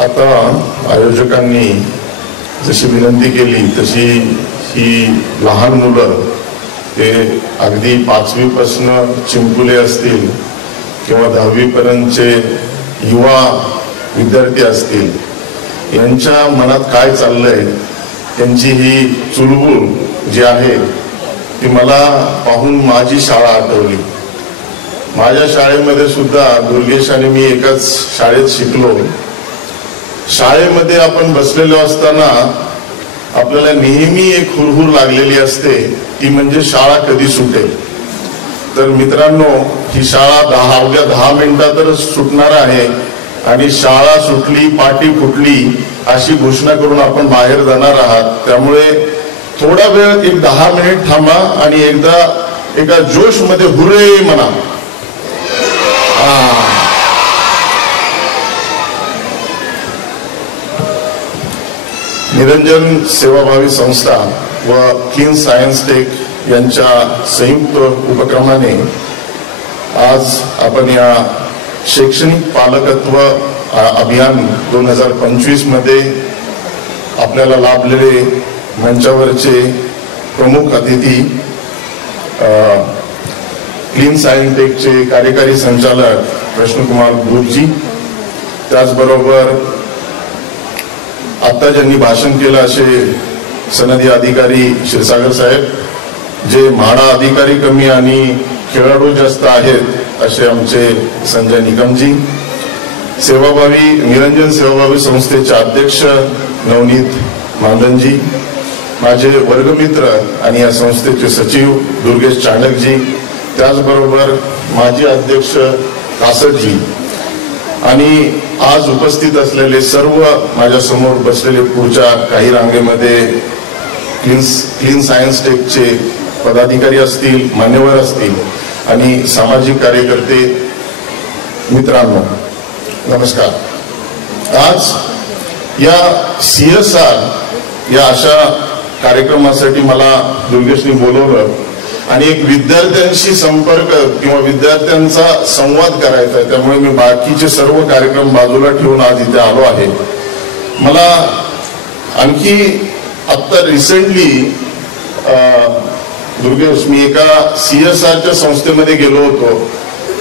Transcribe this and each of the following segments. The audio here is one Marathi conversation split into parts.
आता आयोजकांनी जशी विनंती केली तशी ही लहान मुलं ते अगदी 5वी पासून चिमुकले असतील किंवा 10वी पर्यंतचे युवा विद्यार्थी असतील, यांच्या मनात काय चाललंय, त्यांची ही चुलबुल जी आहे ती मला पाहून माझी शाळा आठवली. माझ्या शाळेमध्ये सुद्धा दुर्गेश आणि मी एकाच शाळेत शिकलो. शाळेमध्ये आपण बसलेलो असताना आपल्याला नेहमी एक हुरहुर लागलेली असते, ती म्हणजे शाळा कधी सुटेल. तर मित्रांनो, ही शाळा अवघ्या 10 मिनिटातच सुटणार आहे आणि शाळा सुटली, पाटी फुटली अशी घोषणा करून आपण बाहेर जाणार आहात. त्यामुळे थोडा वेळ, एक 10 मिनिट थांबा आणि एकदा एका जोश मध्ये हुरे म्हणा. निरंजन सेवाभावी संस्था व क्लीन सायन्स टेक यांच्या संयुक्त उपक्रमाने आज आपण या शैक्षणिक पालकत्व अभियान 2025 मध्ये आपल्याला लाभलेले मंचावरचे प्रमुख अतिथी क्लीन सायन्स टेकचे कार्यकारी संचालक कृष्णकुमार गुरुजी, त्याचबरोबर आता ज्यांनी भाषण केलं असे सनदी अधिकारी क्षीरसागर साहेब, जे म्हाडा अधिकारी कमी आणि खेळाडू जास्त आहेत असे आमचे संजय निकमजी, सेवाभावी निरंजन सेवाभावी संस्थेचे अध्यक्ष नवनीत मांदनजी, माझे वर्गमित्र आणि या संस्थेचे सचिव दुर्गेश चांडकजी, त्याचबरोबर माजी अध्यक्ष कासटजी आणि आज उपस्थित असलेले सर्व माझ्या समोर बसलेले पुढच्या काही रांगेमध्ये क्लीन सायन्स टेकचे पदाधिकारी असतील, मान्यवर असतील आणि सामाजिक कार्यकर्ते मित्रांनो, नमस्कार. आज या CSR या अशा कार्यक्रमासाठी मला दुर्गेशनी बोलवलं आणि एक विद्यार्थ्यांशी संपर्क किंवा विद्यार्थ्यांचा संवाद करायचा आहे. त्यामुळे मी बाकीचे सर्व कार्यक्रम बाजूला ठेवून आज इथे आलो आहे. मला आणखी आता रिसेंटली दुर्गेश, मी एका CSRच्या संस्थेमध्ये गेलो होतो.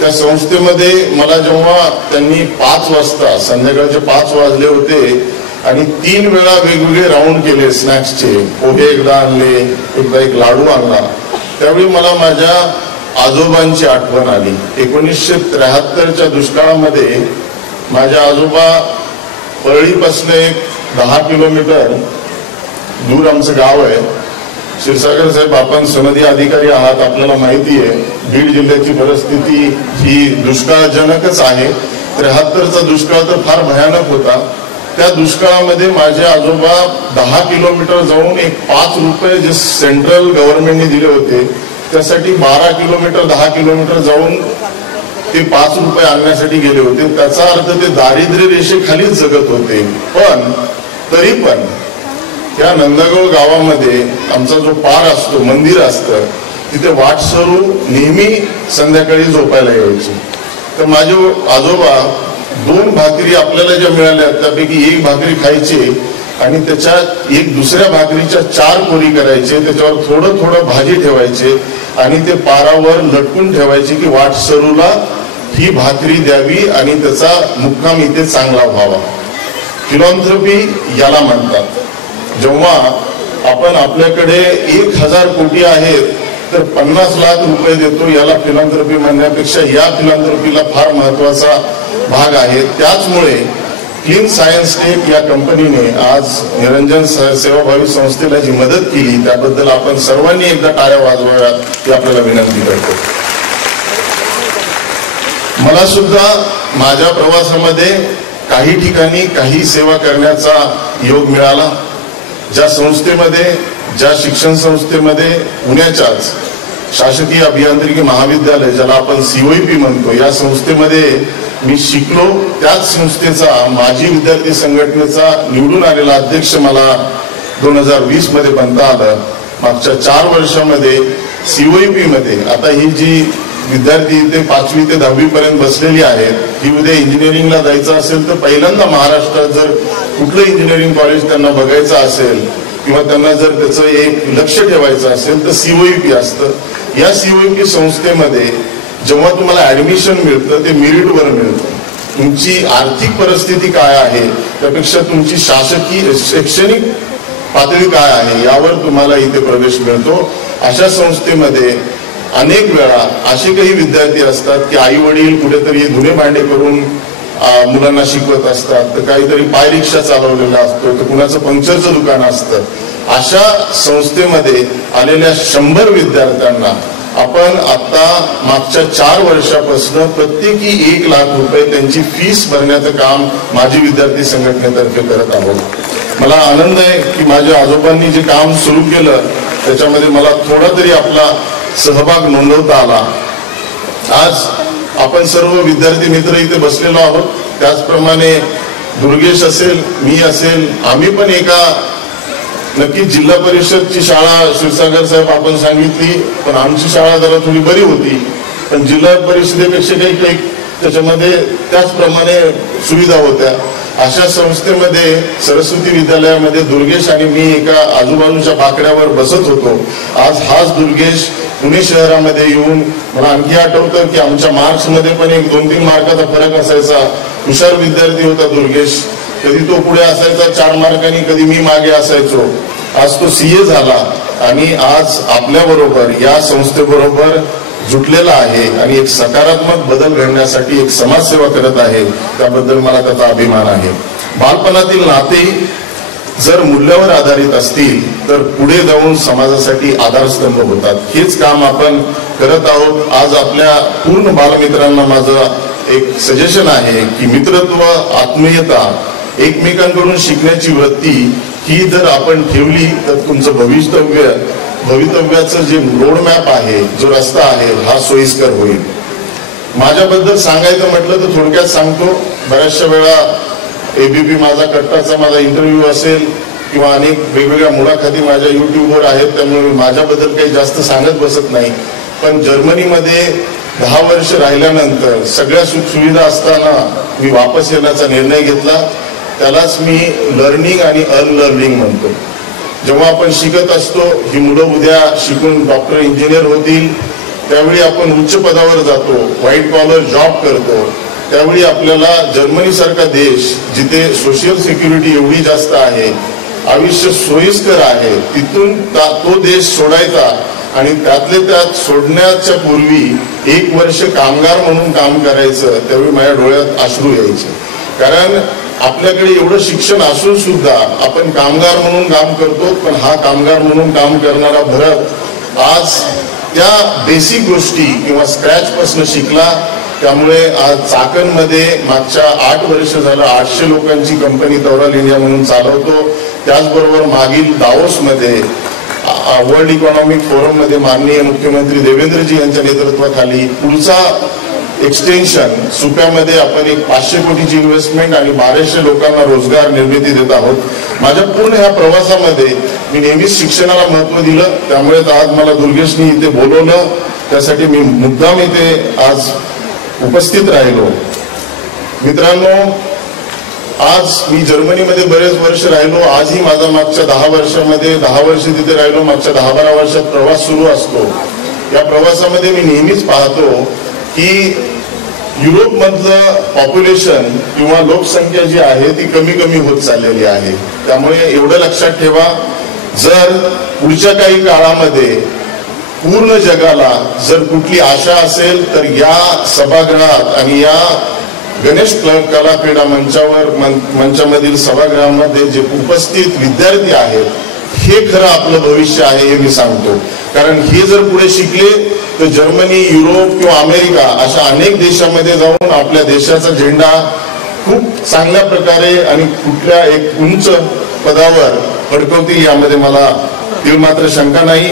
त्या संस्थेमध्ये मला जेव्हा त्यांनी 5 वाजता, संध्याकाळचे 5 वाजले होते आणि 3 वेळा वेगवेगळे राऊंड केले स्नॅक्सचे, पोहे एकदा आणले, एकदा एक लाडू आणला, त्यावेळी मला माझ्या आजोबांची आठवण आली. 1973च्या दुष्काळामध्ये माझ्या आजोबा परळीपासून एक 10 किलोमीटर दूर आमचं गाव आहे. क्षीरसागर साहेब, आपण सनदी अधिकारी आहात, आपल्याला माहिती आहे बीड जिल्ह्याची परिस्थिती ही दुष्काळजनकच आहे. 73चा दुष्काळ तर फार भयानक होता. त्या दुष्काळामध्ये माझे आजोबा 10 किलोमीटर जाऊन एक 5 रुपये जे सेंट्रल गव्हर्नमेंटने दिले होते त्यासाठी 12 किलोमीटर 10 किलोमीटर जाऊन ते 5 रुपये आणण्यासाठी गेले होते. त्याचा अर्थ ते दारिद्र्य रेषेखालीच जगत होते. पण तरी पण त्या नंदगोळ गावामध्ये आमचा जो पार असतो, मंदिर असतं, तिथे वाटसरू नेहमी संध्याकाळी झोपायला यायची. तर माझे आजोबा 2 भाकरी आपल्याला ज्या मिळाल्या त्यापैकी 1 भाकरी खायची आणि त्याच्यात एक दुसऱ्या भाकरीच्या 4 कोरी करायचे, त्याच्यावर थोडं थोडं भाजी ठेवायचे आणि ते पारावर लटकून ठेवायचे की वाटसरूला ही भाकरी द्यावी आणि त्याचा मुक्काम इथे चांगला व्हावा. फिलॉन्थ्रपी याला म्हणतात. जेव्हा आपण आपल्याकडे 1000 कोटी आहेत तर 50 लाख रुपये देतो, याला फिलॉन्थ्रपी म्हणण्यापेक्षा या फिलॉन्थ्रपीला फार महत्वाचा भाग आहे. त्याचमुळे क्लीन सायन्स टेक या कंपनीने आज निरंजन सेवाभावी संस्थेला जी मदत केली त्याबद्दल आपण सर्वांनी एकदा टाळ्या वाजवाव्यात ही आपल्याला विनंती करतो. मला सुद्धा माझ्या प्रवासामध्ये काही ठिकाणी काही सेवा करण्याचा योग मिळाला. ज्या संस्थेमध्ये, ज्या शिक्षण संस्थेमध्ये, पुण्याच्याच शासकीय अभियांत्रिकी महाविद्यालय ज्याला आपण COEP म्हणतो, या संस्थेमध्ये मी शिकलो, त्याच संस्थेचा माजी विद्यार्थी संघटनेचा निवडून आलेला अध्यक्ष मला 2020 मध्ये बनता आलं. मागच्या 4 वर्षामध्ये COEP मध्ये आता ही जी विद्यार्थी इथे 5वी ते 10वी पर्यंत बसलेली आहेत की उद्या इंजिनिअरिंगला जायचं असेल तर पहिल्यांदा महाराष्ट्रात जर कुठलं इंजिनिअरिंग कॉलेज त्यांना बघायचं असेल किंवा त्यांना जर त्याचं एक लक्ष ठेवायचं असेल तर COEP असतं. या COEP संस्थेमध्ये जेव्हा तुम्हाला ऍडमिशन मिळतं ते मेरिटवर मिळतं. तुमची आर्थिक परिस्थिती काय आहे त्यापेक्षा तुमची शासकीय शैक्षणिक पातळी काय आहे यावर तुम्हाला इथे प्रवेश मिळतो. अशा संस्थेमध्ये अनेक वेळा असे काही विद्यार्थी असतात की आई वडील कुठेतरी धुणे भांडे करून मुलांना शिकवत असतात, तर काहीतरी पाय रिक्षा चालवलेला असतो, तर कुणाचं पंक्चरचं दुकान असतं. अशा संस्थेमध्ये आलेल्या 100 विद्यार्थ्यांना आपण आता मागच्या 4 वर्षापासून प्रत्येकी 1 लाख रुपये त्यांची फीस भरण्याचं काम माझी विद्यार्थी संघटनेतर्फे करत आहोत. मला आनंद आहे की माझ्या आजोबांनी जे काम सुरू केलं त्याच्यामध्ये मला थोडा तरी आपला सहभाग नोंदवता आला. आज आपण सर्व विद्यार्थी मित्र इथे बसलेलो आहोत. त्याचप्रमाणे दुर्गेश असेल, मी असेल, आम्ही पण एका नक्की जिल्हा परिषदची शाळा क्षीरसागर साहेब आपण सांगितली, पण आमची शाळा जरा थोडी बरी होती, पण जिल्हा परिषदेपेक्षा काही त्याच्यामध्ये त्याचप्रमाणे सुविधा होत्या. अशा संस्थेमध्ये सरस्वती विद्यालयामध्ये दुर्गेश आणि मी एका आजूबाजूच्या बाकड्यावर बसत होतो. आज हाच दुर्गेश पुणे शहरामध्ये येऊन मला आणखी आठवतं की आमच्या मार्क्समध्ये पण 1-2-3 मार्काचा फरक असायचा. हुशार विद्यार्थी होता दुर्गेश. कधी तो पुढे असायचा 4 मार्कांनी, कधी मी मागे असायचो. आज तो CA झाला आणि आज आपल्या बरोबर या संस्थेबरोबर जुटलेला आहे आणि एक सकारात्मक बदल घडण्यासाठी एक समाजसेवा करत आहे. त्याबद्दल मला त्याचा अभिमान आहे. बालपणातील नाते जर मूल्यावर आधारित असतील तर पुढे जाऊन समाजासाठी आधारस्तंभ होतात. हेच काम आपण करत आहोत. आज आपल्या पूर्ण बालमित्रांना माझं एक सजेशन आहे की मित्रत्व, आत्मीयता, एकमेकांकडून शिकण्याची वृत्ती ही जर आपण ठेवली तर तुमचं भवितव्याचं जे रोडमॅप आहे, जो रस्ता आहे, हा सोयीस्कर होईल. माझ्याबद्दल सांगायचं म्हटलं तर थोडक्यात सांगतो. बऱ्याचशा वेळा ABP माझा कट्टाचा माझा इंटरव्ह्यू असेल किंवा अनेक वेगवेगळ्या मुलाखती माझ्या युट्यूबवर आहेत, त्यामुळे माझ्याबद्दल काही जास्त सांगत बसत नाही. पण जर्मनीमध्ये 10 वर्ष राहिल्यानंतर सगळ्या सुखसुविधा असताना मी वापस येण्याचा निर्णय घेतला. त्यालाच मी लर्निंग आणि अनलर्निंग म्हणतो. जेव्हा आपण शिकत असतो, ही मुलं उद्या शिकून डॉक्टर, इंजिनियर होतील, त्यावेळी आपण उच्च पदावर जातो, व्हाईट कॉलर जॉब करतो, त्यावेळी आपल्याला जर्मनीसारखा देश जिथे सोशल सिक्युरिटी एवढी जास्त आहे, आयुष्य सोयीस्कर आहे, तिथून तो देश सोडायचा आणि त्यातले त्यात सोडण्याच्या पूर्वी 1 वर्ष कामगार म्हणून काम करायचं. त्यावेळी माझ्या डोळ्यात अश्रू यायचे. कारण आपल्याकडे एवढं शिक्षण असून सुद्धा आपण कामगार म्हणून काम करतो. पण हा कामगार म्हणून काम करणारा भरत आज त्या बेसिक गोष्टी किंवा स्क्रॅच पासून शिकला. त्यामुळे आज चाकणमध्ये मागच्या 8 वर्ष झालं 800 लोकांची कंपनी तौराल इंडिया म्हणून चालवतो. त्याचबरोबर मागील दावोसमध्ये वर्ल्ड इकॉनॉमिक फोरम मध्ये माननीय मुख्यमंत्री देवेंद्रजी यांच्या नेतृत्वाखाली पुढचा एक्सटेन्शन सुप्यामध्ये आपण एक 500 कोटीची इन्व्हेस्टमेंट आणि 1200 लोकांना रोजगार निर्मिती देत आहोत. माझ्या पूर्ण ह्या प्रवासामध्ये मी नेहमीच शिक्षणाला महत्व दिलं. त्यामुळे आज मला दुर्गेशनी इथे बोलवलं, त्यासाठी मी मुद्दाम इथे आज उपस्थित राहिलो. मित्रांनो, आज मी जर्मनीमध्ये बरेच वर्ष राहिलो. आजही माझा मागच्या 10 वर्षामध्ये 10 वर्ष तिथे राहिलो. मागच्या 10-12 वर्षात प्रवास सुरू असतो. या प्रवासामध्ये मी नेहमीच पाहतो की युरोपमधलं पॉप्युलेशन किंवा लोकसंख्या जी आहे ती कमी कमी होत चाललेली आहे. त्यामुळे एवढं लक्षात ठेवा, जर पुढच्या काही काळामध्ये पूर्ण जगाला जर कुठली आशा असेल तर या सभागृहात आणि या गणेश कला क्रीडा मंचामधील सभागृहामध्ये जे उपस्थित विद्यार्थी आहेत हे खरं आपलं भविष्य आहे हे मी सांगतो. कारण हे जर पुढे शिकले तर जर्मनी, युरोप किंवा अमेरिका अशा अनेक देशामध्ये जाऊन आपल्या देशाचा झेंडा खूप चांगल्या प्रकारे आणि कुठल्या एक उंच पदावर फडकवतील यामध्ये मला मात्र शंका नाही.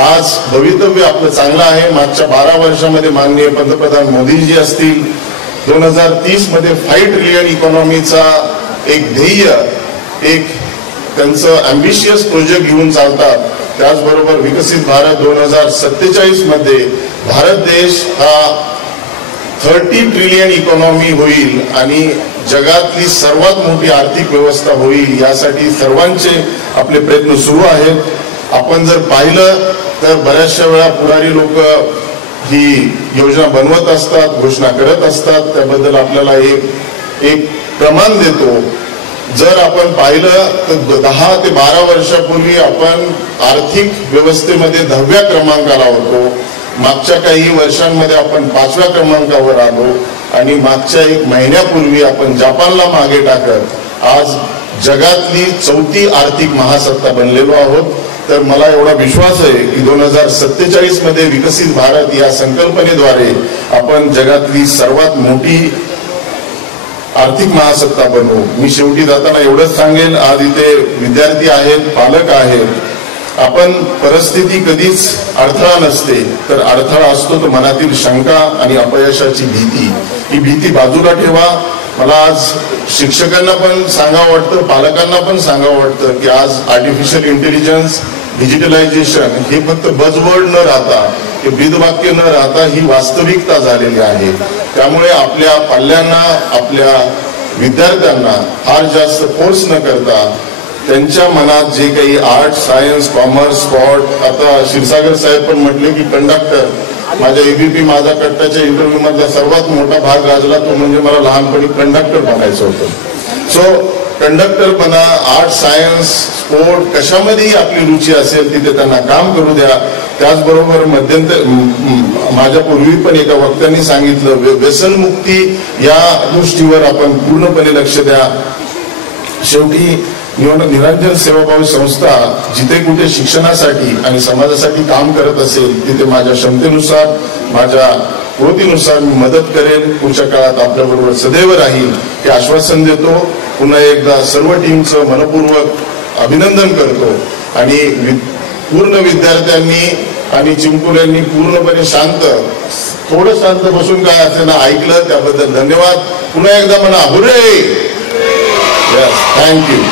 आज भवितव्य आपलं चांगलं आहे. मागच्या 12 वर्षामध्ये माननीय पंतप्रधान मोदीजी असतील, 2030 मध्ये 5 ट्रिलियन इकॉनॉमीचा एक ध्येय, एक त्यांचं अम्बिशियस प्रोजेक्ट घेऊन चालतात. त्याचबरोबर विकसित भारत 2047 मध्ये भारत देश हा 30 ट्रिलियन इकॉनॉमी होईल आणि जगातली सर्वात मोठी आर्थिक व्यवस्था होईल, यासाठी सर्वांचे आपले प्रयत्न सुरू आहेत. आपण जर पाहिलं तर बऱ्याचशा वेळा पुढारी लोक ही योजना बनवत असतात, घोषणा करत असतात, त्याबद्दल आपल्याला एक प्रमाण देतो. जर आपण पाहिलं तर 10 ते 12 वर्षापूर्वी आपण आर्थिक व्यवस्थेमध्ये 10व्या क्रमांकाला होतो. मागच्या काही वर्षांमध्ये आपण 5व्या क्रमांकावर आलो आणि मागच्या 1 महिन्यापूर्वी आपण जपानला मागे टाकत आज जगातली 4थी आर्थिक महासत्ता बनलेलो आहोत. तर मला एवढा विश्वास आहे की 2047 मध्ये विकसित भारत या संकल्पनेद्वारे आपण जगातली सर्वात मोठी आर्थिक महासत्ता बनवू. मी शेवटी जाताना एवढंच सांगेन, आज इथे विद्यार्थी आहेत, पालक आहेत, आपण परिस्थिती कधीच अडथळा नसते, तर अडथळा असतो तो मनातील शंका आणि अपयशाची भीती. ही भीती बाजूला ठेवा. मला आज शिक्षकांना पण सांगावं वाटतं, पालकांना पण सांगावं वाटतं की आज आर्टिफिशियल इंटेलिजन्स, डिजिटलायझेशन हे फक्त बजवर्ड न राहता, हे ब्रीदवाक्य न राहता ही वास्तविकता झालेली आहे. त्यामुळे आपल्या पाल्यांना, आपल्या विद्यार्थ्यांना फार जास्त फोर्स न करता त्यांच्या मनात जे काही आर्ट, सायन्स, कॉमर्स, स्पॉर्ट, आता क्षीरसागर साहेब पण म्हटले की कंडक्टर, माझ्या एबीपी माझा कट्टाच्या इंटरव्ह्यू मधला सर्वात मोठा भाग गाजला तो म्हणजे मला लहानपणी कंडक्टर बनायचं होतं. सो कंडक्टर बना, आर्ट, सायन्स, स्पोर्ट कशामध्येही आपली रुची असेल तिथे त्यांना काम करू द्या. त्याचबरोबर मध्यंतर माझ्या पूर्वी पण एका वक्त्यांनी सांगितलं, व्यसनमुक्ती या गोष्टीवर आपण पूर्णपणे लक्ष द्या. शेवटी निरंजन सेवाभावी संस्था जिथे कुठे शिक्षणासाठी आणि समाजासाठी काम करत असेल तिथे माझ्या क्षमतेनुसार, माझ्या कृतीनुसार मी मदत करेन. पुढच्या काळात आपल्याबरोबर सदैव राहील हे आश्वासन देतो. पुन्हा एकदा सर्व टीमचं मनपूर्वक अभिनंदन करतो आणि पूर्ण विद्यार्थ्यांनी आणि चिमुकल्यांनी पूर्णपणे थोडं शांत बसून काय असेल ना ऐकलं त्याबद्दल धन्यवाद. पुन्हा एकदा म्हणा हुर्रे. Yes, thank you.